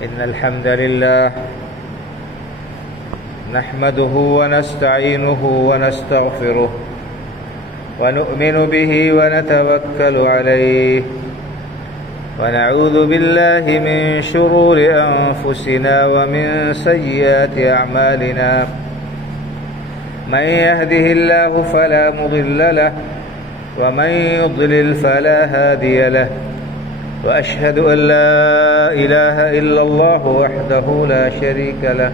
إن الحمد لله نحمده ونستعينه ونستغفره ونؤمن به ونتوكل عليه ونعوذ بالله من شرور أنفسنا ومن سيئات أعمالنا. من يهده الله فلا مضل له ومن يضلل فلا هادي له، وأشهد أن لا إله إلا الله وحده لا شريك له،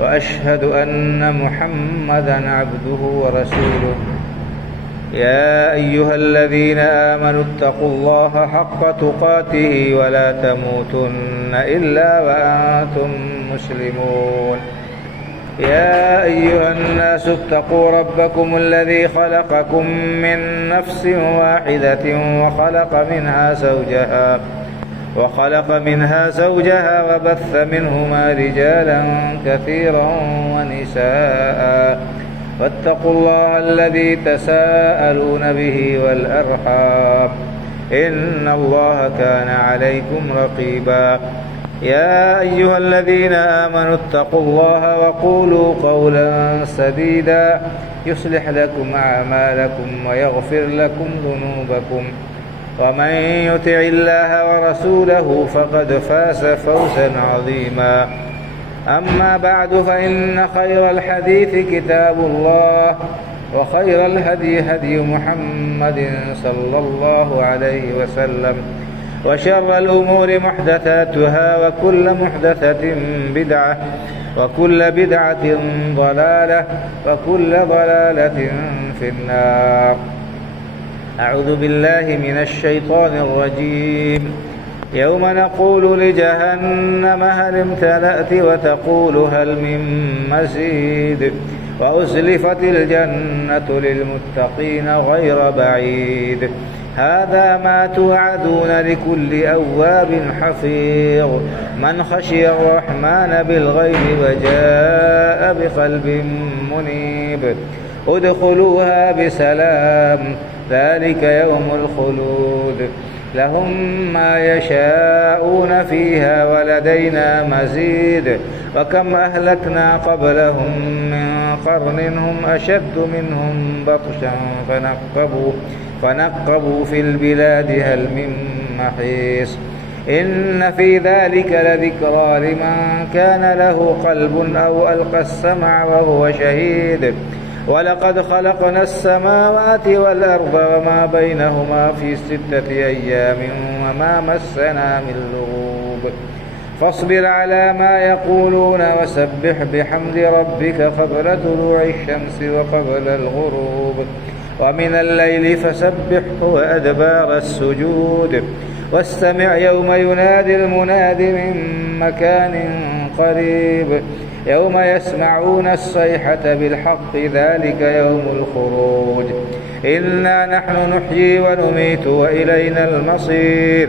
وأشهد أن محمدا عبده ورسوله. يا أيها الذين آمنوا اتقوا الله حق تقاته ولا تموتن إلا وأنتم مسلمون. يا أيها الناس اتقوا ربكم الذي خلقكم من نفس واحدة وخلق منها زوجها وبث منهما رجالا كثيرا ونساء، واتقوا الله الذي تساءلون به والأرحام إن الله كان عليكم رقيبا. يا أيها الذين آمنوا اتقوا الله وقولوا قولا سديدا يصلح لكم أعمالكم ويغفر لكم ذنوبكم، ومن يطع الله ورسوله فقد فاز فوزا عظيما. أما بعد، فإن خير الحديث كتاب الله، وخير الهدي هدي محمد صلى الله عليه وسلم، وشر الأمور محدثاتها، وكل محدثة بدعة، وكل بدعة ضلالة، وكل ضلالة في النار. أعوذ بالله من الشيطان الرجيم. يوم نقول لجهنم هل امتلأت وتقول هل من مزيد، وأزلفت الجنة للمتقين غير بعيد. هذا ما توعدون لكل أواب حفيظ من خشي الرحمن بالغيب وجاء بقلب منيب. ادخلوها بسلام، ذلك يوم الخلود، لهم ما يشاءون فيها ولدينا مزيد. وكم أهلكنا قبلهم من قرن هم أشد منهم بطشا فنقبوا في البلاد هل من محيص. إن في ذلك لذكرى لمن كان له قلب أو ألقى السمع وهو شهيد. ولقد خلقنا السماوات والأرض وما بينهما في 6 أيام وما مسنا من لغوب. فاصبر على ما يقولون وسبح بحمد ربك قبل طلوع الشمس وقبل الغروب، ومن الليل فسبحه وأدبار السجود. واستمع يوم ينادي المناد من مكان قريب، يوم يسمعون الصيحة بالحق، ذلك يوم الخروج. إنا نحن نحيي ونميت وإلينا المصير.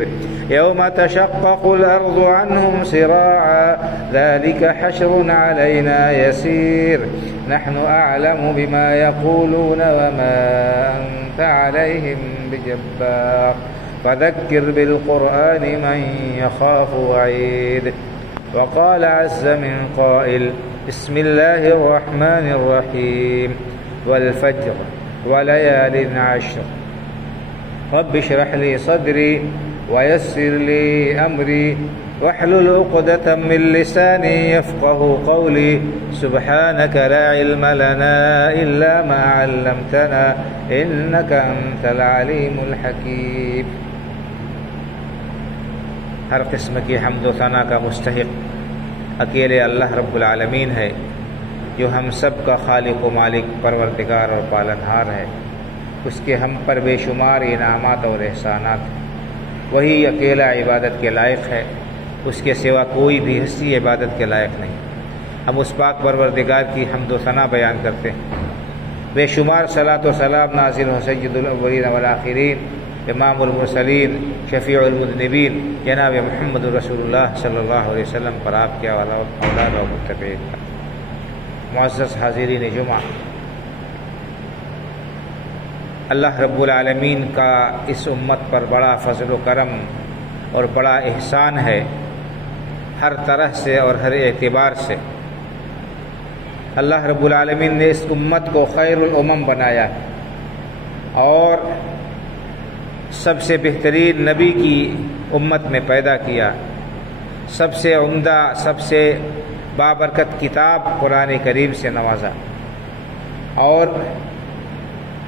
يوم تشقق الأرض عنهم سراعا، ذلك حشر علينا يسير. نحن أعلم بما يقولون وما أنت عليهم بجبار، فذكر بالقرآن من يخاف وعيد. وقال عز من قائل: بسم الله الرحمن الرحيم، والفجر وليال عشر. رب اشرح لي صدري ويسر لي أمري واحلل عقدة من لساني يفقه قولي. سبحانك لا علم لنا إلا ما علمتنا إنك أنت العليم الحكيم. ہر قسم کی حمد و ثنا کا مستحق اکیلے اللہ رب العالمین ہے، جو ہم سب کا خالق و مالک، پروردگار اور پالنہار ہے۔ اس کے ہم پر بے شمار انعامات اور احسانات ہیں۔ وہی اکیلا عبادت کے لائق ہے، اس کے سوا کوئی بھی ہستی عبادت کے لائق نہیں۔ ہم اس پاک پروردگار کی حمد و ثنا بیان کرتے ہیں۔ بے شمار صلاۃ و سلام نازل ہو سید الاولین والآخرین، امام المرسلین، شفیع المذنبین، جناب محمد رسول اللہ صلی اللہ علیہ وسلم پر، آپ کے اولاد و متبعین۔ معزز حاضرین جمعہ، اللہ رب العالمین کا اس امت پر بڑا فضل و کرم اور بڑا احسان ہے ہر طرح سے اور ہر اعتبار سے۔ اللہ رب العالمین نے اس امت کو خیر الامم بنایا اور سب سے بہترین نبی کی امت میں پیدا کیا، سب سے عمدہ، سب سے بابرکت کتاب قرآن کریم سے نوازا، اور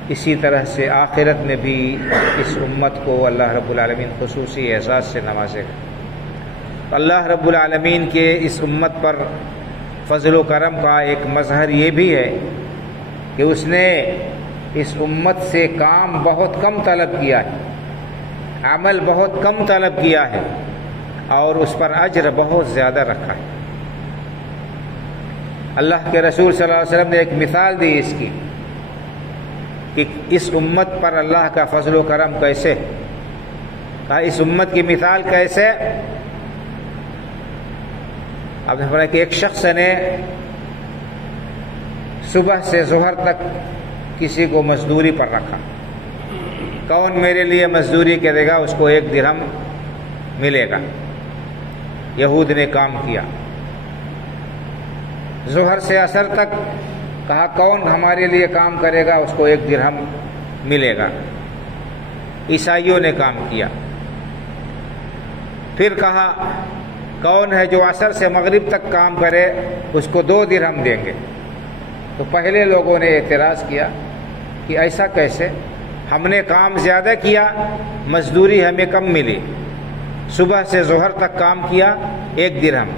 اسی طرح سے آخرت میں بھی اس امت کو اللہ رب العالمین خصوصی اعزاز سے نوازے گا۔ اللہ رب العالمین کے اس امت پر فضل و کرم کا ایک مظہر یہ بھی ہے کہ اس نے اس امت سے کام بہت کم طلب کیا ہے، عمل بہت کم طلب کیا ہے، اور اس پر اجر بہت زیادہ رکھا ہے۔ اللہ کے رسول صلی اللہ علیہ وسلم نے ایک مثال دی اس کی کہ اس امت پر اللہ کا فضل و کرم کیسے، کہا اس امت کی مثال کیسے؟ اب نے فرمایا کہ ایک شخص نے صبح سے ظہر تک کسی کو مزدوری پر رکھا، کون میرے لیے مزدوری کرے گا اس کو 1 درہم ملے گا۔ یہود نے کام کیا، ظہر سے عصر تک کہا کون ہمارے لیے کام کرے گا اس کو 1 درہم ملے گا۔ عیسائیوں نے کام کیا، پھر کہا کون ہے جو عصر سے مغرب تک کام کرے اس کو 2 درہم دیں گے۔ تو پہلے لوگوں نے اعتراض کیا کہ ایسا کیسے، ہم نے کام زیادہ کیا مزدوری ہمیں کم ملی، صبح سے ظہر تک کام کیا 1 درہم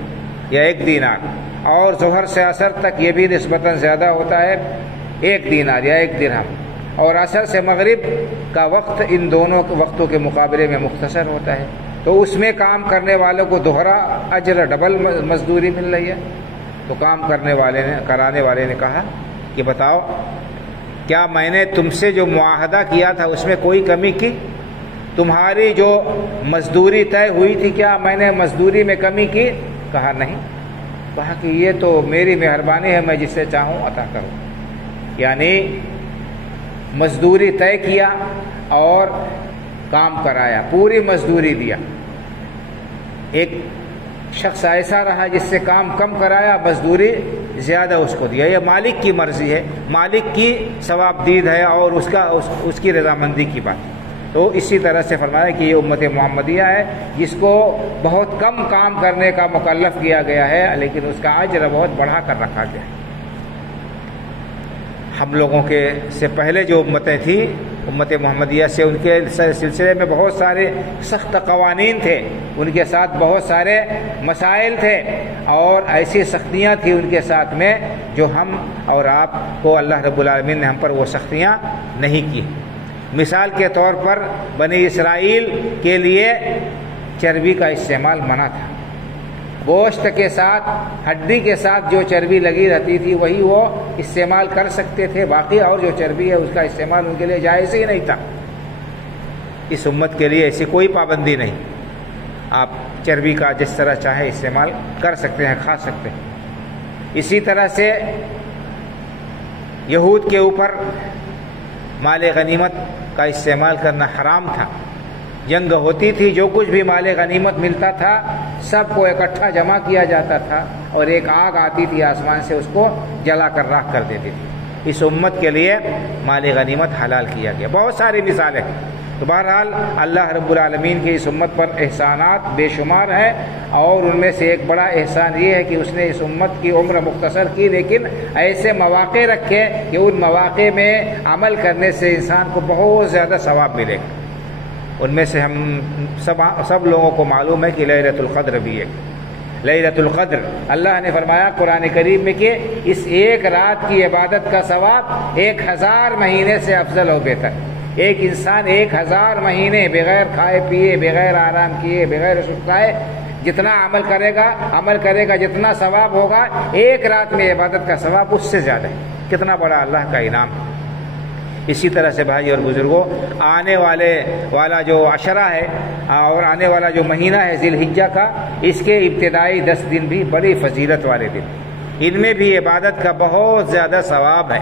یا 1 دینار، اور ظہر سے عصر تک یہ بھی نسبتاً زیادہ ہوتا ہے 1 دینار یا 1 درہم، اور عصر سے مغرب کا وقت ان دونوں وقتوں کے مقابلے میں مختصر ہوتا ہے، تو اس میں کام کرنے والوں کو دوہرا اجر، ڈبل مزدوری مل رہی ہے۔ تو کام کرانے والے نے کہا کہ بتاؤ کیا میں نے تم سے جو معاہدہ کیا تھا اس میں کوئی کمی کی؟ تمہاری جو مزدوری طے ہوئی تھی کیا میں نے مزدوری میں کمی کی؟ کہا نہیں۔ کہا کہ یہ تو میری مہربانی ہے، میں جسے چاہوں عطا کروں۔ یعنی مزدوری طے کیا اور کام کرایا، پوری مزدوری دیا۔ ایک شخص ایسا رہا جس سے کام کم کرایا، مزدوری زیادہ اس کو دیا، یہ مالک کی مرضی ہے، مالک کی ثواب دید ہے اور اس کی رضامندی کی بات ہے۔ تو اسی طرح سے فرمایا کہ یہ امت محمدیہ ہے جس کو بہت کم کام کرنے کا مکلف کیا گیا ہے، لیکن اس کا اجر بہت بڑھا کر رکھا گیا ہے۔ ہم لوگوں کے سے پہلے جو امتیں تھیں، امت محمدیہ سے، ان کے سلسلے میں بہت سارے سخت قوانین تھے، ان کے ساتھ بہت سارے مسائل تھے، اور ایسی سختیاں تھیں ان کے ساتھ میں جو ہم اور آپ کو اللہ رب العالمین نے ہم پر وہ سختیاں نہیں کی۔ مثال کے طور پر بنی اسرائیل کے لیے چربی کا استعمال منع تھا، گوشت کے ساتھ، ہڈی کے ساتھ جو چربی لگی رہتی تھی وہی وہ استعمال کر سکتے تھے، باقی اور جو چربی ہے اس کا استعمال ان کے لیے جائز ہی نہیں تھا۔ اس امت کے لیے ایسی کوئی پابندی نہیں، آپ چربی کا جس طرح چاہے استعمال کر سکتے ہیں، کھا سکتے ہیں۔ اسی طرح سے یہود کے اوپر مال غنیمت کا استعمال کرنا حرام تھا۔ جنگ ہوتی تھی، جو کچھ بھی مال غنیمت ملتا تھا سب کو اکٹھا جمع کیا جاتا تھا، اور ایک آگ آتی تھی آسمان سے، اس کو جلا کر راکھ کر دیتی تھی۔ اس امت کے لیے مال غنیمت حلال کیا گیا۔ بہت ساری مثالیں ہیں۔ تو بہرحال اللہ رب العالمین کی اس امت پر احسانات بے شمار ہیں، اور ان میں سے ایک بڑا احسان یہ ہے کہ اس نے اس امت کی عمر مختصر کی، لیکن ایسے مواقع رکھے کہ ان مواقع میں عمل کرنے سے انسان کو بہت زیادہ ثواب ملے گا۔ ان میں سے ہم سب لوگوں کو معلوم ہے کہ لیلۃ القدر بھی ہے۔ لیلۃ القدر اللہ نے فرمایا قرآن کریم میں کہ اس ایک رات کی عبادت کا ثواب 1000 مہینے سے افضل و بہتر۔ ایک انسان 1000 مہینے بغیر کھائے پیے، بغیر آرام کیے، بغیر سستائے جتنا عمل کرے گا جتنا ثواب ہوگا، ایک رات میں عبادت کا ثواب اس سے زیادہ ہے۔ کتنا بڑا اللہ کا انعام ہے۔ اسی طرح سے بھائی اور بزرگوں، آنے والا جو عشرہ ہے اور آنے والا جو مہینہ ہے ذی الحجہ کا، اس کے ابتدائی 10 دن بھی بڑی فضیلت والے دن، ان میں بھی عبادت کا بہت زیادہ ثواب ہے۔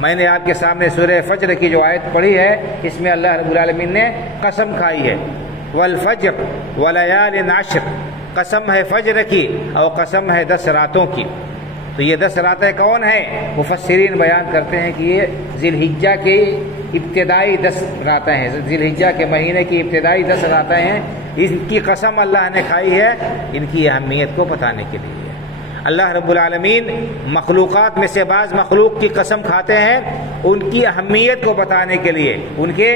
میں نے آپ کے سامنے سورہ فجر کی جو آیت پڑھی ہے، اس میں اللہ رب العالمین نے قسم کھائی ہے، والفجر ولیال عشر، قسم ہے فجر کی اور قسم ہے 10 راتوں کی۔ تو یہ 10 راتیں کون ہیں؟ مفسرین بیان کرتے ہیں کہ یہ ذی الحجہ کی ابتدائی 10 راتیں ہیں، ذی الحجہ کے مہینے کی ابتدائی 10 راتیں ہیں۔ ان کی قسم اللہ نے کھائی ہے ان کی اہمیت کو بتانے کے لیے۔ اللہ رب العالمین مخلوقات میں سے بعض مخلوق کی قسم کھاتے ہیں ان کی اہمیت کو بتانے کے لیے، ان کے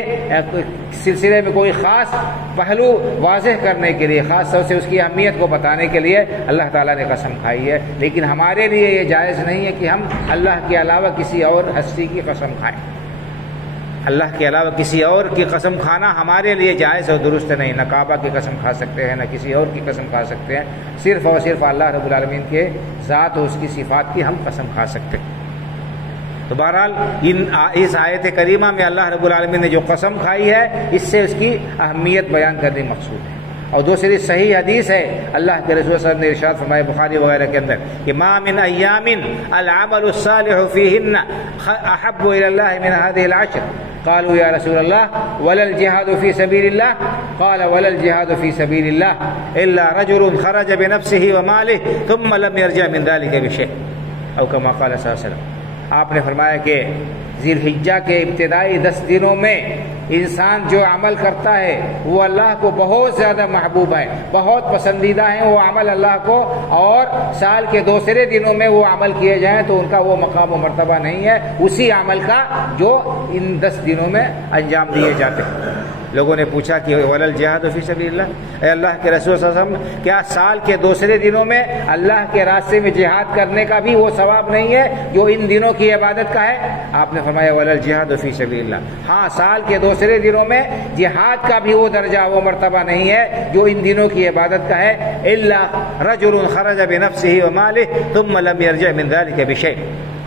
سلسلے میں کوئی خاص پہلو واضح کرنے کے لیے، خاص طور سے اس کی اہمیت کو بتانے کے لیے اللہ تعالیٰ نے قسم کھائی ہے۔ لیکن ہمارے لیے یہ جائز نہیں ہے کہ ہم اللہ کے علاوہ کسی اور ہستی کی قسم کھائیں۔ اللہ کے علاوہ کسی اور کی قسم کھانا ہمارے لیے جائز اور درست نہیں۔ نہ کعبہ کی قسم کھا سکتے ہیں، نہ کسی اور کی قسم کھا سکتے ہیں، صرف اور صرف اللہ رب العالمین کے ذات اور اس کی صفات کی ہم قسم کھا سکتے ہیں۔ تو بہرحال اس آیت کریمہ میں اللہ رب العالمین نے جو قسم کھائی ہے اس سے اس کی اہمیت بیان کرنے مقصود ہے۔ اور دوسری صحیح حدیث ہے، اللہ کے رسول صلی اللہ علیہ وسلم نے ارشاد فرمایا بخاری وغیرہ کے اندر کہ ما من ایام العمل الصالح فیہن احب الی اللہ من هذه العشر قالوا یا رسول اللہ ولا الجہاد فی سبیل اللہ قال ولا الجہاد فی سبیل اللہ الا رجل خرج بنفسه وماله ثم لم يرجع من ذلك بشيء او كما قال صلی اللہ علیہ وسلم۔ آپ نے فرمایا کہ ذی الحجہ کے ابتدائی 10 دنوں میں انسان جو عمل کرتا ہے وہ اللہ کو بہت زیادہ محبوب ہے، بہت پسندیدہ ہیں وہ عمل اللہ کو، اور سال کے دوسرے دنوں میں وہ عمل کیے جائیں تو ان کا وہ مقام و مرتبہ نہیں ہے اسی عمل کا جو ان 10 دنوں میں انجام دیے جاتے ہیں۔ لوگوں نے پوچھا کہ ولا الجہاد فی سبیل اللہ، اے اللہ کے رسول صلی اللہ علیہ وسلم کیا سال کے دوسرے دنوں میں اللہ کے راستے میں جہاد کرنے کا بھی وہ ثواب نہیں ہے جو ان دنوں کی عبادت کا ہے؟ آپ نے فرمایا ولا الجہاد فی سبیل اللہ، ہاں سال کے دوسرے دنوں میں جہاد کا بھی وہ درجہ وہ مرتبہ نہیں ہے جو ان دنوں کی عبادت کا ہے۔ الا رجل خرج بنفسه وماله ثم لم يرجع من ذلك بشيء،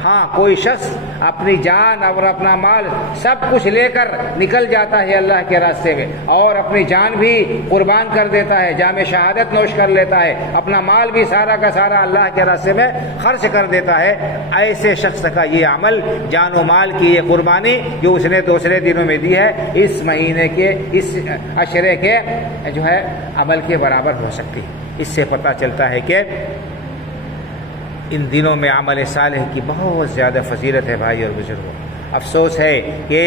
ہاں کوئی شخص اپنی جان اور اپنا مال سب کچھ لے کر نکل جاتا ہے اللہ کے راستے میں اور اپنی جان بھی قربان کر دیتا ہے، جام شہادت نوش کر لیتا ہے، اپنا مال بھی سارا کا سارا اللہ کے راستے میں خرچ کر دیتا ہے، ایسے شخص کا یہ عمل، جان و مال کی یہ قربانی جو اس نے دوسرے دنوں میں دی ہے اس مہینے کے اس عشرے کے جو ہے عمل کے برابر ہو سکتی ہے۔ اس سے پتہ چلتا ہے کہ ان دنوں میں عمل صالح کی بہت زیادہ فضیلت ہے بھائی اور بزرگوں۔ افسوس ہے کہ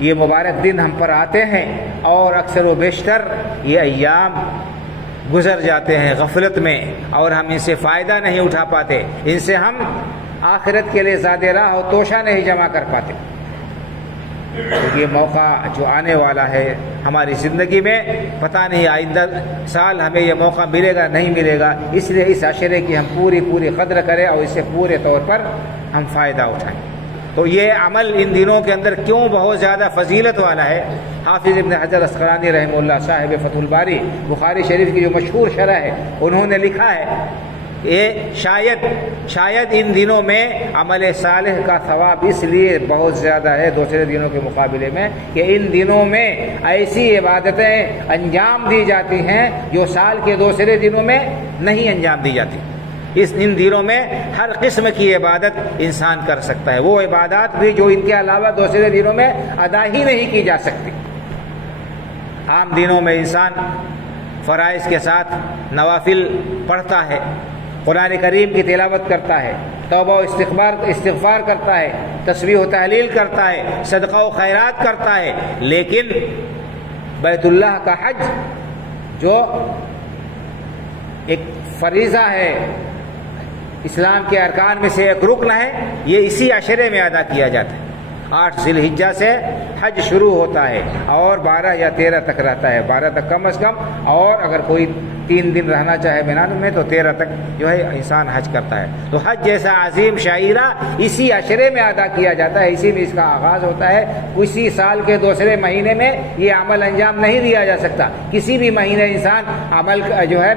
یہ مبارک دن ہم پر آتے ہیں اور اکثر و بیشتر یہ ایام گزر جاتے ہیں غفلت میں اور ہم ان سے فائدہ نہیں اٹھا پاتے، ان سے ہم آخرت کے لیے زیادہ راہ اور توشہ نہیں جمع کر پاتے۔ تو یہ موقع جو آنے والا ہے ہماری زندگی میں پتہ نہیں آئندہ سال ہمیں یہ موقع ملے گا نہیں ملے گا، اس لیے اس عشرے کی ہم پوری قدر کریں اور اس سے پورے طور پر ہم فائدہ اٹھائیں۔ تو یہ عمل ان دنوں کے اندر کیوں بہت زیادہ فضیلت والا ہے؟ حافظ ابن حجر اسقلانی رحمہ اللہ صاحب فتح الباری بخاری شریف کی جو مشہور شرح ہے انہوں نے لکھا ہے یہ شاید ان دنوں میں عمل صالح کا ثواب اس لیے بہت زیادہ ہے دوسرے دنوں کے مقابلے میں کہ ان دنوں میں ایسی عبادتیں انجام دی جاتی ہیں جو سال کے دوسرے دنوں میں نہیں انجام دی جاتی۔ ان دنوں میں ہر قسم کی عبادت انسان کر سکتا ہے، وہ عبادات بھی جو ان کے علاوہ دوسرے دنوں میں ادا ہی نہیں کی جا سکتی۔ عام دنوں میں انسان فرائض کے ساتھ نوافل پڑھتا ہے، قرآن کریم کی تلاوت کرتا ہے، توبہ و استغفار کرتا ہے، تسبیح و تحلیل کرتا ہے، صدقہ و خیرات کرتا ہے، لیکن بیت اللہ کا حج جو ایک فریضہ ہے، اسلام کے ارکان میں سے ایک رکن ہے، یہ اسی عشرے میں ادا کیا جاتا ہے۔ 8 ذی الحجہ سے حج شروع ہوتا ہے اور 12 یا 13 تک رہتا ہے، 12 تک کم از کم، اور اگر کوئی 3 دن رہنا چاہے مینا میں تو 13 تک جو ہے انسان حج کرتا ہے۔ تو حج جیسا عظیم شعیرہ اسی عشرے میں ادا کیا جاتا ہے، اسی میں اس کا آغاز ہوتا ہے۔ کسی سال کے دوسرے مہینے میں یہ عمل انجام نہیں دیا جا سکتا، کسی بھی مہینے انسان عمل جو ہے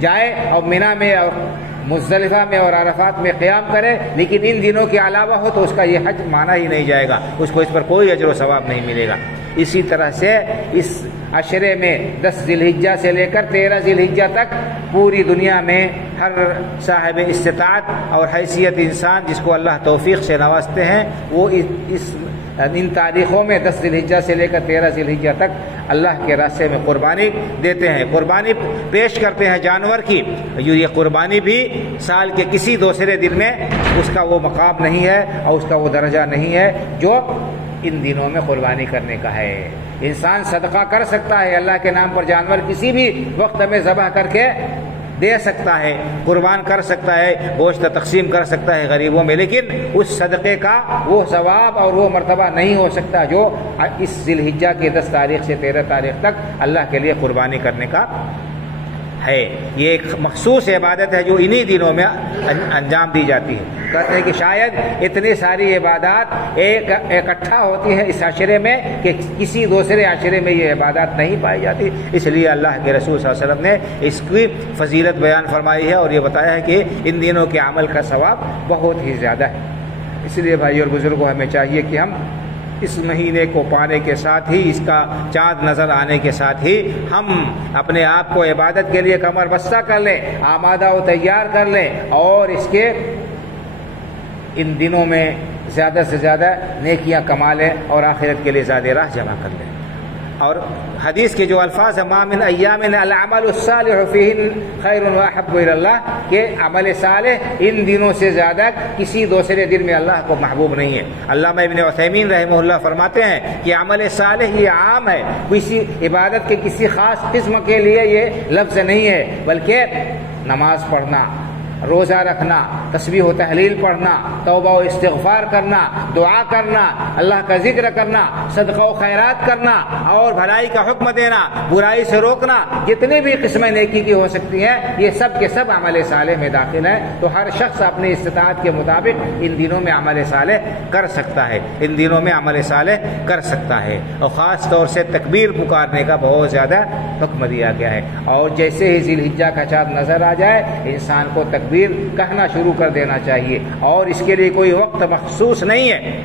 جائے اور مینا میں اور مزدلفہ میں اور عرفات میں قیام کرے، لیکن ان دنوں کے علاوہ ہو تو اس کا یہ حج مانا ہی نہیں جائے گا، اس کو اس پر کوئی اجر و ثواب نہیں ملے گا۔ اسی طرح سے اس عشرے میں 10 ذی الحجہ سے لے کر 13 ذی الحجہ تک پوری دنیا میں ہر صاحب استطاعت اور حیثیت انسان جس کو اللہ توفیق سے نوازتے ہیں وہ ان تاریخوں میں 10 ذی الحجہ سے لے کر 13 ذی الحجہ تک اللہ کے راستے میں قربانی دیتے ہیں، قربانی پیش کرتے ہیں جانور کی، یہ قربانی بھی سال کے کسی دوسرے دن میں اس کا وہ مقام نہیں ہے اور اس کا وہ درجہ نہیں ہے جو ان دنوں میں قربانی کرنے کا ہے۔ انسان صدقہ کر سکتا ہے، اللہ کے نام پر جانور کسی بھی وقت میں ذبح کر کے دے سکتا ہے، قربان کر سکتا ہے، گوشت تقسیم کر سکتا ہے غریبوں میں، لیکن اس صدقے کا وہ ثواب اور وہ مرتبہ نہیں ہو سکتا جو اس ذی الحجہ کے 10 تاریخ سے 13 تاریخ تک اللہ کے لیے قربانی کرنے کا ہے۔ یہ ایک مخصوص عبادت ہے جو انہی دنوں میں انجام دی جاتی ہے۔ کہتے ہیں کہ شاید اتنی ساری عبادات اکٹھا ہوتی ہے اس عشرے میں کہ کسی دوسرے عشرے میں یہ عبادات نہیں پائی جاتی، اس لیے اللہ کے رسول صلی اللہ علیہ وسلم نے اس کی فضیلت بیان فرمائی ہے اور یہ بتایا ہے کہ ان دنوں کے عمل کا ثواب بہت ہی زیادہ ہے۔ اس لیے بھائی اور بزرگوں، ہمیں چاہیے کہ ہم اس مہینے کو پانے کے ساتھ ہی، اس کا چاند نظر آنے کے ساتھ ہی ہم اپنے آپ کو عبادت کے لیے کمر بستہ کر لیں، آمادہ و تیار کر لیں اور اس کے ان دنوں میں زیادہ سے زیادہ نیکیاں کما لیں اور آخرت کے لیے زیادہ راہ جمع کر لیں۔ اور حدیث کے جو الفاظ ہیں ما من ایام العمل الصالح فیہن خیر واحب الی اللہ، کہ عمل صالح ان دنوں سے زیادہ کسی دوسرے دن میں اللہ کو محبوب نہیں ہے۔ علامہ ابن عثیمین رحمہ اللہ فرماتے ہیں کہ عمل صالح یہ عام ہے، کسی عبادت کے کسی خاص قسم کے لیے یہ لفظ نہیں ہے، بلکہ نماز پڑھنا، روزہ رکھنا، تسبیح و تحلیل پڑھنا، توبہ و استغفار کرنا، دعا کرنا، اللہ کا ذکر کرنا، صدقہ و خیرات کرنا اور بھلائی کا حکم دینا، برائی سے روکنا، جتنی بھی قسمیں نیکی کی ہو سکتی ہیں یہ سب کے سب عمل صالح میں داخل ہیں۔ تو ہر شخص اپنی استطاعت کے مطابق ان دنوں میں عمل صالح کر سکتا ہے، ان دنوں میں عمل صالح کر سکتا ہے، اور خاص طور سے تکبیر پکارنے کا بہت زیادہ حکم دیا گیا ہے۔ اور جیسے ہی ذی الحجہ کا چاند نظر آ جائے انسان کو تکبیر کہنا شروع کر دینا چاہیے، اور اس کے لیے کوئی وقت مخصوص نہیں ہے۔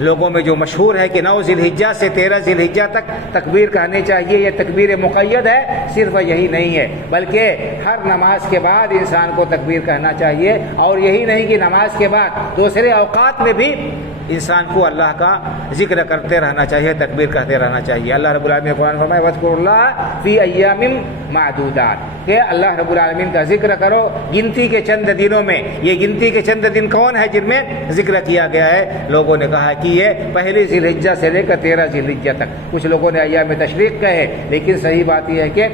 لوگوں میں جو مشہور ہے کہ 9 ذی الحجہ سے 13 ذی الحجہ تک تکبیر کہنی چاہیے، یہ تکبیر مقید ہے، صرف یہی نہیں ہے بلکہ ہر نماز کے بعد انسان کو تکبیر کہنا چاہیے، اور یہی نہیں کہ نماز کے بعد دوسرے اوقات میں بھی انسان کو اللہ کا ذکر کرتے رہنا چاہیے، تکبیر کہتے رہنا چاہیے۔ اللہ رب العالمین نے قرآن فرمایا وَاذْكُرُوا اللَّهَ فِي أَيَّامٍ مَّعْدُودَاتٍ، کہ اللہ رب العالمین کا ذکر کرو گنتی کے چند دنوں میں۔ یہ گنتی کے چند دن کون ہے جن میں ذکر کیا گیا ہے؟ لوگوں نے کہا کہ یہ پہلی ذی الحجہ سے لے کر 13 ذی الحجہ تک، کچھ لوگوں نے ایام تشریق کہے، لیکن صحیح بات یہ ہے کہ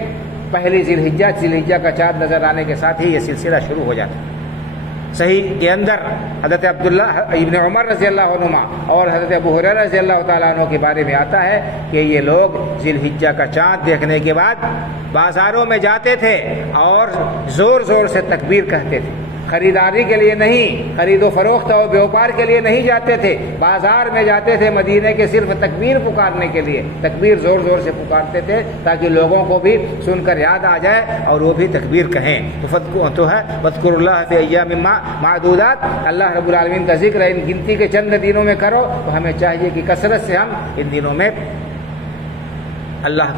پہلی ذی الحجہ کا چاند نظر آنے کے ساتھ ہی یہ سلسلہ شروع ہو جاتا ہے۔ صحیح کے اندر حضرت عبداللہ ابن عمر رضی اللہ عنہما اور حضرت ابو ہریرہ رضی اللہ تعالیٰ عنہ کے بارے میں آتا ہے کہ یہ لوگ ذی الحجہ کا چاند دیکھنے کے بعد بازاروں میں جاتے تھے اور زور زور سے تکبیر کہتے تھے، خریداری کے لیے نہیں، خرید و فروخت اور بیوپار کے لیے نہیں جاتے تھے، بازار میں جاتے تھے مدینے کے صرف تکبیر پکارنے کے لیے، تکبیر زور زور سے پکارتے تھے تاکہ لوگوں کو بھی سن کر یاد آ جائے اور وہ بھی تکبیر کہیں۔ تو ہے وَاذْكُرُوا اللَّهَ فِي أَيَّامٍ مَّعْدُودَاتٍ، اللہ رب العالمین کا ذکر ان گنتی کے چند دنوں میں کرو۔ تو ہمیں چاہیے کہ کثرت سے ہم ان دنوں میں اللہ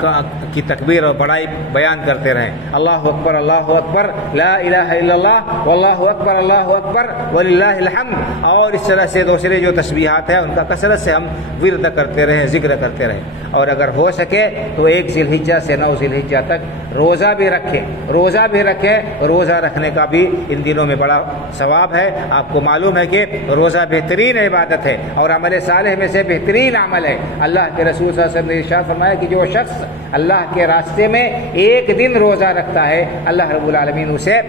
کی تکبیر اور بڑائی بیان کرتے رہیں۔ اللہ اکبر لا الہ الا اللہ واللہ اکبر وللہ الحمد، اور اس طرح سے دوسرے جو تسبیحات ہیں ان کا کثرت سے ہم ورد کرتے رہیں، ذکر کرتے رہیں۔ اور اگر ہو سکے تو 1 ذی الحجہ سے 9 ذی الحجہ تک روزہ بھی رکھیں، روزہ رکھنے کا بھی ان دنوں میں بڑا ثواب ہے۔ آپ کو معلوم ہے کہ روزہ بہترین عبادت ہے اور عمل صالح میں سے بہترین عمل ہے۔ اللہ کے رسول صلی اللہ علیہ وسلم نے ارشاد فرمایا کہ جو شخص اللہ کے راستے میں 1 دن روزہ رکھتا ہے اللہ رب العالمین اسے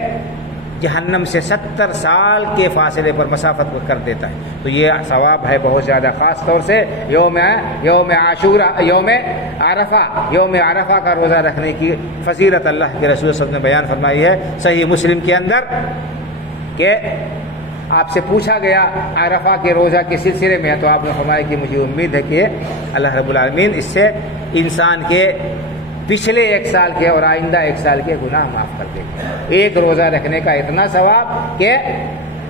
جہنم سے 70 سال کے فاصلے پر مسافت کر دیتا ہے۔ تو یہ ثواب ہے بہت زیادہ، خاص طور سے یوم عاشورہ، یوم عرفہ کا روزہ رکھنے کی فضیلت اللہ کے رسول صلی اللہ علیہ وسلم نے بیان فرمائی ہے صحیح مسلم کے اندر کہ آپ سے پوچھا گیا عرفہ کے روزہ کے سلسلے میں، تو آپ نے فرمایا کہ مجھے امید ہے کہ اللہ رب العالمین اس سے انسان کے پچھلے 1 سال کے اور آئندہ 1 سال کے گناہ معاف کر دے گا۔ 1 روزہ رکھنے کا اتنا ثواب کہ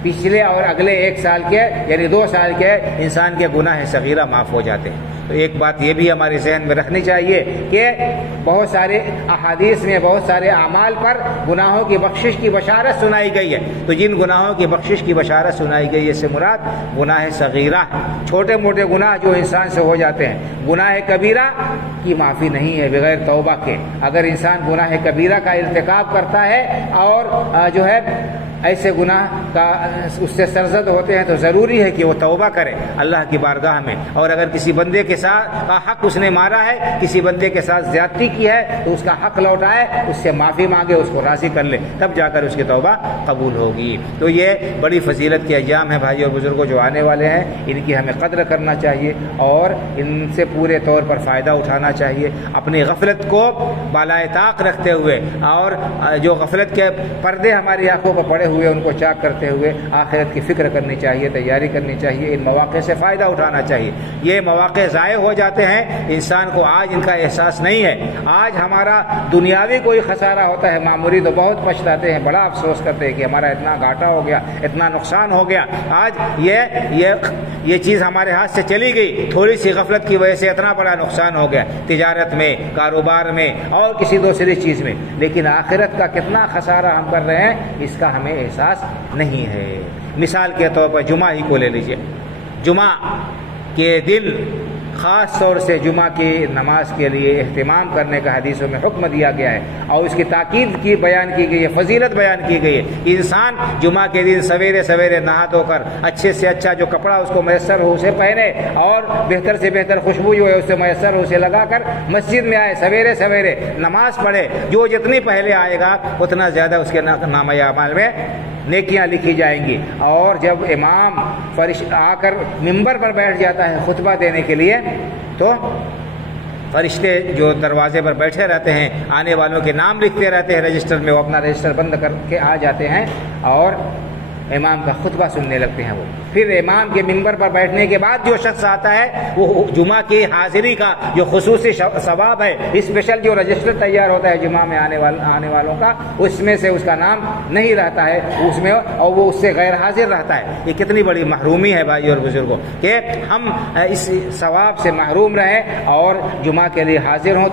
پچھلے اور اگلے 1 سال کے یعنی 2 سال کے انسان کے گناہ صغیرہ معاف ہو جاتے ہیں۔ تو ایک بات یہ بھی ہمارے ذہن میں رکھنی چاہیے کہ بہت سارے احادیث میں بہت سارے اعمال پر گناہوں کی بخشش کی بشارت سنائی گئی ہے، تو جن گناہوں کی بخشش کی بشارت سنائی گئی ہے اس سے مراد گناہ صغیرہ، چھوٹے موٹے گناہ جو انسان سے ہو جاتے ہیں۔ گناہ کبیرہ کی معافی نہیں ہے بغیر توبہ کے۔ اگر انسان گناہ کبیرہ کا ارتکاب کرتا ہے اور جو ہے ایسے گناہ کا اس سے سرزد ہوتے ہیں تو ضروری ہے کہ وہ توبہ کرے اللہ کی بارگاہ میں، اور اگر کسی بندے کے ساتھ کا حق اس نے مارا ہے، کسی بندے کے ساتھ زیادتی کی ہے تو اس کا حق لوٹائے، اس سے معافی مانگے، اس کو راضی کر لے، تب جا کر اس کی توبہ قبول ہوگی۔ تو یہ بڑی فضیلت کے ایام ہیں بھائی اور بزرگوں جو آنے والے ہیں، ان کی ہمیں قدر کرنا چاہیے اور ان سے پورے طور پر فائدہ اٹھانا چاہیے، اپنی غفلت کو بالائے طاق رکھتے ہوئے اور جو غفلت کے پردے ہماری آنکھوں پر پڑے ہوئے ان کو چاک کرتے ہوئے آخرت کی فکر کرنی چاہیے، تیاری کرنی چاہیے، ان مواقع سے فائدہ اٹھانا چاہیے۔ یہ مواقع ضائع ہو جاتے ہیں، انسان کو آج ان کا احساس نہیں ہے۔ آج ہمارا دنیاوی کوئی خسارہ ہوتا ہے معمولی تو بہت پچھتاتے ہیں، بڑا افسوس کرتے ہیں کہ ہمارا اتنا گھاٹا ہو گیا، اتنا نقصان ہو گیا۔ آج یہ چیز ہمارے ہاتھ سے چلی گئی، تھوڑی سی غفلت کی وجہ سے اتنا بڑا نقصان ہو گیا، تجارت میں، کاروبار میں اور کسی دوسری چیز میں، لیکن آخرت کا کتنا خسارہ ہم کر رہے ہیں اس کا ہمیں احساس نہیں ہے۔ مثال کے طور پر جمعہ ہی کو لے لیجئے، جمعہ کے دن خاص طور سے جمعہ کی نماز کے لیے اہتمام کرنے کا حدیثوں میں حکم دیا گیا ہے اور اس کی تاکید کی بیان کی گئی ہے، فضیلت بیان کی گئی ہے کہ انسان جمعہ کے دن سویرے سویرے نہا دھو کر اچھے سے اچھا جو کپڑا اس کو میسر ہو اسے پہنے اور بہتر سے بہتر خوشبو جو ہے اسے میسر ہو اسے لگا کر مسجد میں آئے، سویرے سویرے نماز پڑھے۔ جو جتنی پہلے آئے گا اتنا زیادہ اس کے نامہ اعمال میں نیکیاں لکھی جائیں گی۔ اور جب امام آ کر ممبر پر بیٹھ جاتا ہے خطبہ دینے کے لیے تو فرشتے جو دروازے پر بیٹھے رہتے ہیں آنے والوں کے نام لکھتے رہتے ہیں رجسٹر میں، وہ اپنا رجسٹر بند کر کے آ جاتے ہیں اور امام کا خطبہ سننے لگتے ہیں۔ وہ پھر امام کے ممبر پر بیٹھنے کے بعد جو شخص آتا ہے وہ جمعہ کی حاضری کا جو خصوصی ثواب ہے، اسپیشل جو رجسٹر تیار ہوتا ہے جمعہ میں آنے والوں کا، اس میں سے اس کا نام نہیں رہتا ہے اس میں اور وہ اس سے غیر حاضر رہتا ہے۔ یہ کتنی بڑی محرومی ہے بھائی اور بزرگوں کہ ہم اس ثواب سے محروم رہیں اور جمعہ کے لیے حاضر ہوں۔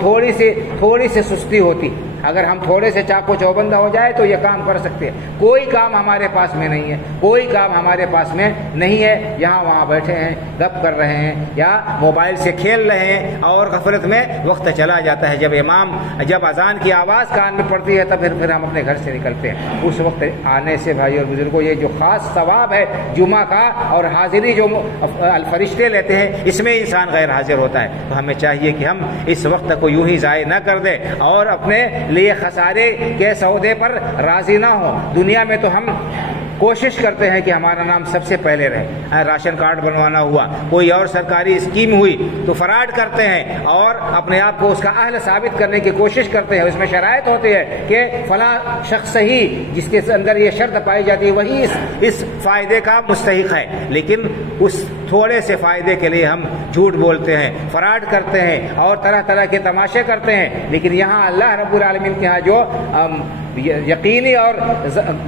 تھوڑی سی سستی ہوتی، اگر ہم تھوڑے سے چاقو چوبندہ ہو جائے تو یہ کام کر سکتے ہیں۔ کوئی کام ہمارے پاس میں نہیں ہے، کوئی کام ہمارے پاس میں نہیں ہے، یہاں وہاں بیٹھے ہیں، گپ کر رہے ہیں یا موبائل سے کھیل رہے ہیں اور غفلت میں وقت چلا جاتا ہے۔ جب اذان کی آواز کان میں پڑتی ہے تب پھر ہم اپنے گھر سے نکلتے ہیں۔ اس وقت آنے سے بھائی اور بزرگوں یہ جو خاص ثواب ہے جمعہ کا اور حاضری جو الفرشتے لیتے ہیں اس میں انسان غیر حاضر ہوتا ہے، تو ہمیں چاہیے کہ ہم اس وقت کو یوں ہی ضائع نہ کر دیں اور اپنے لیے خسارے کے سودے پر راضی نہ ہو۔ دنیا میں تو ہم کوشش کرتے ہیں کہ ہمارا نام سب سے پہلے رہے، راشن کارڈ بنوانا ہوا، کوئی اور سرکاری اسکیم ہوئی تو فراڈ کرتے ہیں اور اپنے آپ کو اس کا اہل ثابت کرنے کی کوشش کرتے ہیں۔ اس میں شرائط ہوتی ہے کہ فلاں شخص ہی جس کے اندر یہ شرط پائی جاتی ہے وہی اس فائدے کا مستحق ہے، لیکن اس تھوڑے سے فائدے کے لیے ہم جھوٹ بولتے ہیں، فراڈ کرتے ہیں اور طرح طرح کے تماشے کرتے ہیں۔ لیکن یہاں اللہ رب العالمین کے ہاں جو یقینی اور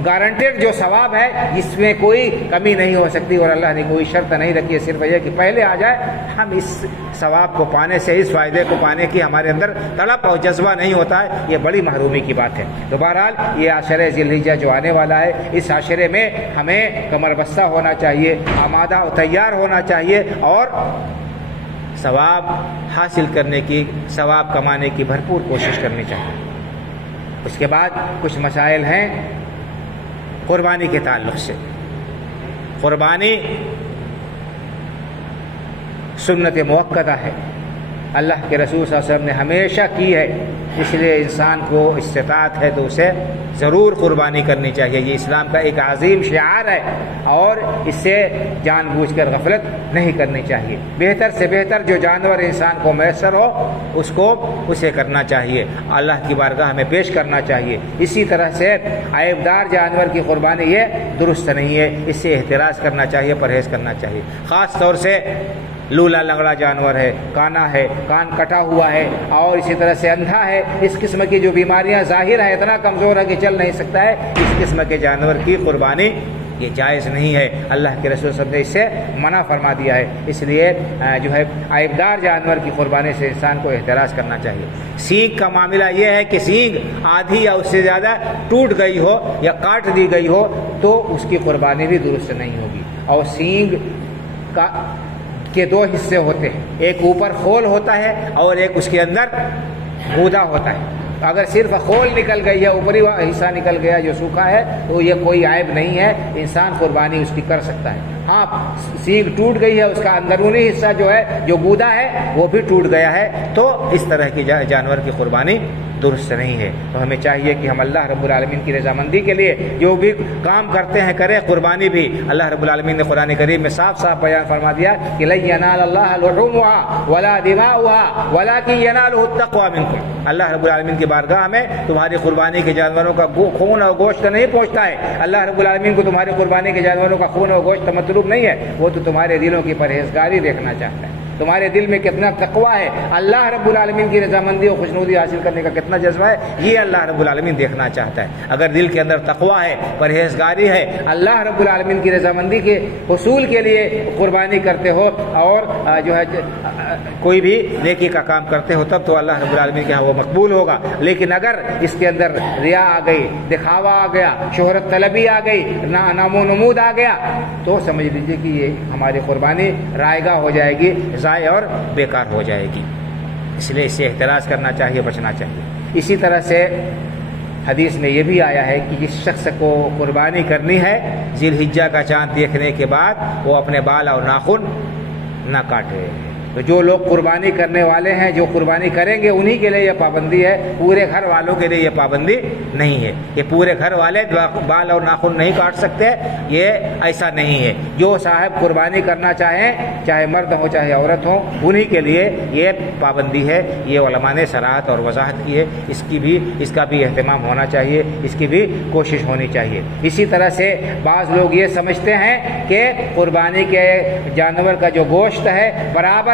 گارنٹیڈ جو ثواب ہے جس میں کوئی کمی نہیں ہو سکتی اور اللہ نے کوئی شرط نہیں رکھی ہے، صرف یہ کہ پہلے آ جائے، ہم اس ثواب کو پانے سے، اس فائدے کو پانے کی ہمارے اندر طلب اور جذبہ نہیں ہوتا ہے، یہ بڑی محرومی کی بات ہے۔ تو بہرحال یہ عشرہ ذی الحجہ جو آنے والا ہے، اس عشرے میں ہمیں کمر بستہ ہونا چاہیے، آمادہ و تیار ہونا چاہیے اور ثواب حاصل کرنے کی، ثواب کمانے کی بھرپور کوشش کرنی چاہیے۔ اس کے بعد کچھ مسائل ہیں قربانی کے تعلق سے۔ قربانی سنت موقتہ ہے، اللہ کے رسول صلی اللہ علیہ وسلم نے ہمیشہ کی ہے، اس لیے انسان کو استطاعت ہے تو اسے ضرور قربانی کرنی چاہیے۔ یہ اسلام کا ایک عظیم شعار ہے اور اس سے جان بوجھ کر غفلت نہیں کرنی چاہیے۔ بہتر سے بہتر جو جانور انسان کو میسر ہو اسے کرنا چاہیے، اللہ کی بارگاہ میں پیش کرنا چاہیے۔ اسی طرح سے عیبدار جانور کی قربانی یہ درست نہیں ہے، اس سے احتراز کرنا چاہیے، پرہیز کرنا چاہیے۔ خاص طور سے لولا لنگڑا جانور ہے، کانا ہے، کان کٹا ہوا ہے اور اسی طرح سے اندھا ہے، اس قسم کی جو بیماریاں ظاہر ہیں، اتنا کمزور ہے کہ چل نہیں سکتا ہے، اس قسم کے جانور کی قربانی یہ جائز نہیں ہے، اللہ کے رسول صلی اللہ علیہ وسلم نے اس سے منع فرما دیا ہے۔ اس لیے جو ہے عیبدار جانور کی قربانی سے انسان کو احتراز کرنا چاہیے۔ سینگ کا معاملہ یہ ہے کہ سینگ آدھی یا اس سے زیادہ ٹوٹ گئی ہو یا کاٹ دی گئی ہو تو اس کی قربانی بھی درست نہیں ہوگی۔ اور سینگ کے دو حصے ہوتے ہیں، ایک اوپر خول ہوتا ہے اور ایک اس کے اندر گودا ہوتا ہے۔ اگر صرف خول نکل گئی ہے، اوپری حصہ نکل گیا جو سوکھا ہے، تو یہ کوئی عیب نہیں ہے، انسان قربانی اس کی کر سکتا ہے۔ ہاں سینگ ٹوٹ گئی ہے، اس کا اندرونی حصہ جو ہے جو گودا ہے وہ بھی ٹوٹ گیا ہے، تو اس طرح کی جانور کی قربانی درست نہیں ہے۔ تو ہمیں چاہیے کہ ہم اللہ رب العالمین کی رضامندی کے لیے جو بھی کام کرتے ہیں کریں، قربانی بھی۔ اللہ رب العالمین نے قرآن کریم میں صاف صاف بیان فرما دیا کہ لن ینال اللہ لحومها ولا دماؤها ولکن ینالہ التقوی منکم۔ اللہ رب العالمین کی بارگاہ میں تمہاری قربانی کے جانوروں کا خون اور گوشت نہیں پہنچتا ہے۔ اللہ رب العالمین کو تمہاری قربانی کے جانوروں کا خون اور گوشت مطلوب نہیں ہے، وہ تو تمہارے دلوں کی پرہیزگاری دیکھنا چاہتا ہے، تمہارے دل میں کتنا تقویٰ ہے، اللہ رب العالمین کی رضامندی اور خوشنودی حاصل کرنے کا کتنا جذبہ ہے، یہ اللہ رب العالمین دیکھنا چاہتا ہے۔ اگر دل کے اندر تقویٰ ہے، پرہیزگاری ہے، اللہ رب العالمین کی رضامندی کے حصول کے لیے قربانی کرتے ہو اور جو ہے کوئی بھی نیکی کا کام کرتے ہو، تب تو اللہ رب العالمین کے ہاں وہ مقبول ہوگا۔ لیکن اگر اس کے اندر ریا آ گئی، دکھاوا آ گیا، شہرت طلبی آ گئی، نام و نمود آ گیا، تو سمجھ لیجیے کہ یہ ہماری قربانی رائگاں ہو جائے گی، ضائع اور بیکار ہو جائے گی۔ اس لیے اس سے احتراز کرنا چاہیے، بچنا چاہیے۔ اسی طرح سے حدیث میں یہ بھی آیا ہے کہ جس شخص کو قربانی کرنی ہے ذی الحجہ کا چاند دیکھنے کے بعد وہ اپنے بال اور ناخن نہ کاٹے۔ تو جو لوگ قربانی کرنے والے ہیں، جو قربانی کریں گے، انہی کے لیے یہ پابندی ہے، پورے گھر والوں کے لیے یہ پابندی نہیں ہے کہ پورے گھر والے بال اور ناخن نہیں کاٹ سکتے، یہ ایسا نہیں ہے۔ جو صاحب قربانی کرنا چاہیں، چاہے مرد ہو چاہے عورت ہو، انہی کے لیے یہ پابندی ہے۔ یہ علماء نے صراحت اور وضاحت کی ہے، اس کا بھی اہتمام ہونا چاہیے، اس کی بھی کوشش ہونی چاہیے۔ اسی طرح سے بعض لوگ یہ سمجھتے ہیں کہ قربانی کے جانور کا جو گوشت ہے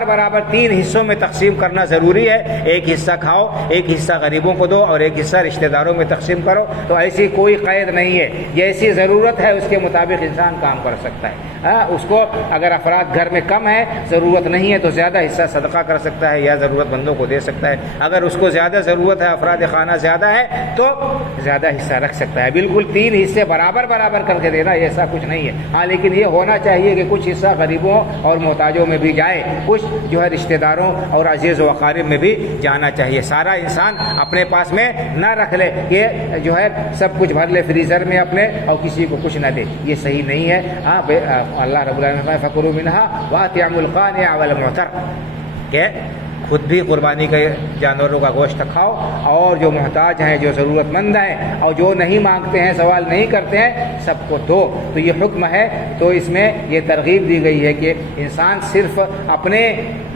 برابر 3 حصوں میں تقسیم کرنا ضروری ہے، ایک حصہ کھاؤ، ایک حصہ غریبوں کو دو اور ایک حصہ رشتہ داروں میں تقسیم کرو۔ تو ایسی کوئی قید نہیں ہے، جیسی ضرورت ہے اس کے مطابق انسان کام کر سکتا ہے۔ اس کو اگر افراد گھر میں کم ہے، ضرورت نہیں ہے، تو زیادہ حصہ صدقہ کر سکتا ہے یا ضرورت مندوں کو دے سکتا ہے۔ اگر اس کو زیادہ ضرورت ہے، افراد خانہ زیادہ ہے، تو زیادہ حصہ رکھ سکتا ہے۔ بالکل 3 حصے برابر کر کے دینا ایسا کچھ نہیں ہے۔ ہاں لیکن یہ ہونا چاہیے کہ کچھ حصہ غریبوں اور محتاجوں میں بھی جائے، کچھ جو ہے رشتہ داروں اور عزیز و اقارب میں بھی جانا چاہیے۔ سارا انسان اپنے پاس میں نہ رکھ لے کہ جو ہے سب کچھ بھر لے فریزر میں اپنے اور کسی کو کچھ نہ دے، یہ صحیح نہیں ہے۔ اللہ رب العالمین فَكُلُوا مِنْهَا وَأَطْعِمُوا الْقَانِعَ وَالْمُعْتَرَّ کہ خود بھی قربانی کے جانوروں کا گوشت کھاؤ اور جو محتاج ہیں، جو ضرورت مند ہیں اور جو نہیں مانگتے ہیں، سوال نہیں کرتے ہیں، سب کو دو۔ تو یہ حکم ہے، تو اس میں یہ ترغیب دی گئی ہے کہ انسان صرف اپنے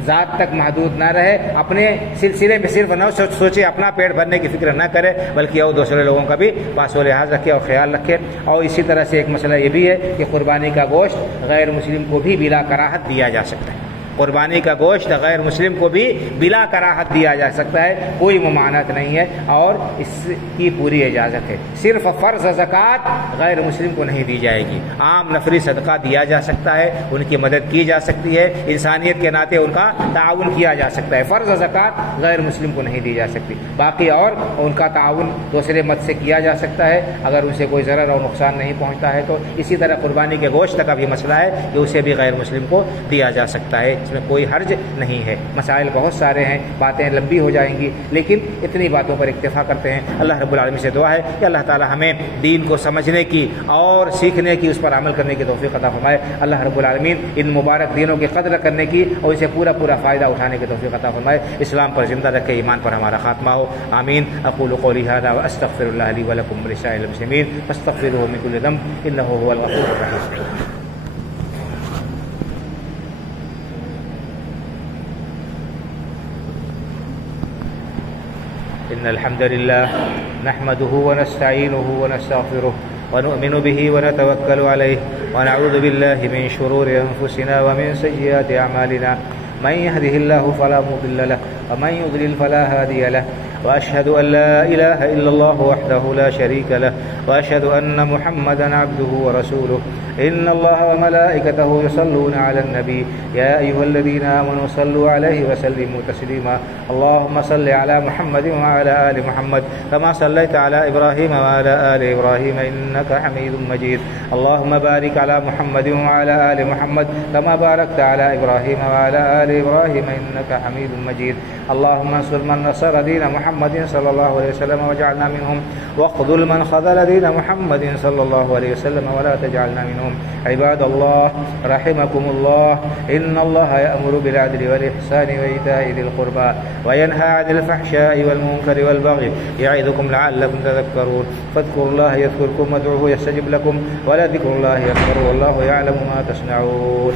ذات تک محدود نہ رہے، اپنے سلسلے میں صرف نہ سوچے، اپنا پیٹ بھرنے کی فکر نہ کرے، بلکہ اور دوسرے لوگوں کا بھی پاس و لحاظ رکھے اور خیال رکھے۔ اور اسی طرح سے ایک مسئلہ یہ بھی ہے کہ قربانی کا گوشت غیر مسلم کو بھی بلا کراہت دیا جا سکتا ہے۔ قربانی کا گوشت غیر مسلم کو بھی بلا کراہت دیا جا سکتا ہے، کوئی ممانعت نہیں ہے اور اس کی پوری اجازت ہے۔ صرف فرض زکوٰۃ غیر مسلم کو نہیں دی جائے گی، عام نفری صدقہ دیا جا سکتا ہے، ان کی مدد کی جا سکتی ہے، انسانیت کے ناطے ان کا تعاون کیا جا سکتا ہے۔ فرض زکوٰۃ غیر مسلم کو نہیں دی جا سکتی، باقی اور ان کا تعاون دوسرے مت سے کیا جا سکتا ہے اگر ان سے کوئی ضرر اور نقصان نہیں پہنچتا ہے تو۔ اسی طرح قربانی کے گوشت کا بھی مسئلہ ہے کہ اسے بھی غیر مسلم کو دیا جا سکتا ہے، اس میں کوئی حرج نہیں ہے۔ مسائل بہت سارے ہیں، باتیں لمبی ہو جائیں گی، لیکن اتنی باتوں پر اکتفا کرتے ہیں۔ اللہ رب العالمین سے دعا ہے کہ اللہ تعالی ہمیں دین کو سمجھنے کی اور سیکھنے کی، اس پر عمل کرنے کی توفیق عطا فرمائے۔ اللہ رب العالمین ان مبارک دینوں کی قدر کرنے کی اور اسے پورا فائدہ اٹھانے کی توفیق عطا فرمائے۔ اسلام پر زندہ رکھے، ایمان پر ہمارا خاتمہ ہو، آمین۔ اقول قولی ھذا واستغفر اللہ لی ولکم ولسائر المسلمین فاستغفروہ من کل ذنب انہ ھو الغفور الرحیم۔ إن الحمد لله نحمده ونستعينه ونستغفره ونؤمن به ونتوكل عليه ونعوذ بالله من شرور أنفسنا ومن سيئات أعمالنا من يهده الله فلا مضل له ومن يضلل فلا هادي له وأشهد أن لا إله إلا الله وحده لا شريك له وأشهد أن محمدا عبده ورسوله إن الله وملائكته يصلون على النبي يا أيها الذين آمنوا صلوا عليه وسلموا تسليما اللهم صل على محمد وعلى آل محمد كما صليت على إبراهيم وعلى آل إبراهيم إنك حميد مجيد اللهم بارك على محمد وعلى آل محمد كما باركت على إبراهيم وعلى آل إبراهيم إنك حميد مجيد اللهم انصر من نصر دين محمد صلى الله عليه وسلم واجعلنا منهم واخذل من خذل دين محمد صلى الله عليه وسلم ولا تجعلنا منهم عباد الله رحمكم الله إن الله يأمر بالعدل والإحسان وإيتاء ذي القربى وينهى عن الفحشاء والمنكر والبغي يعظكم لعلكم تذكرون فاذكروا الله يذكركم وادعوه يستجب لكم ولذكر الله أكبر والله يعلم ما تصنعون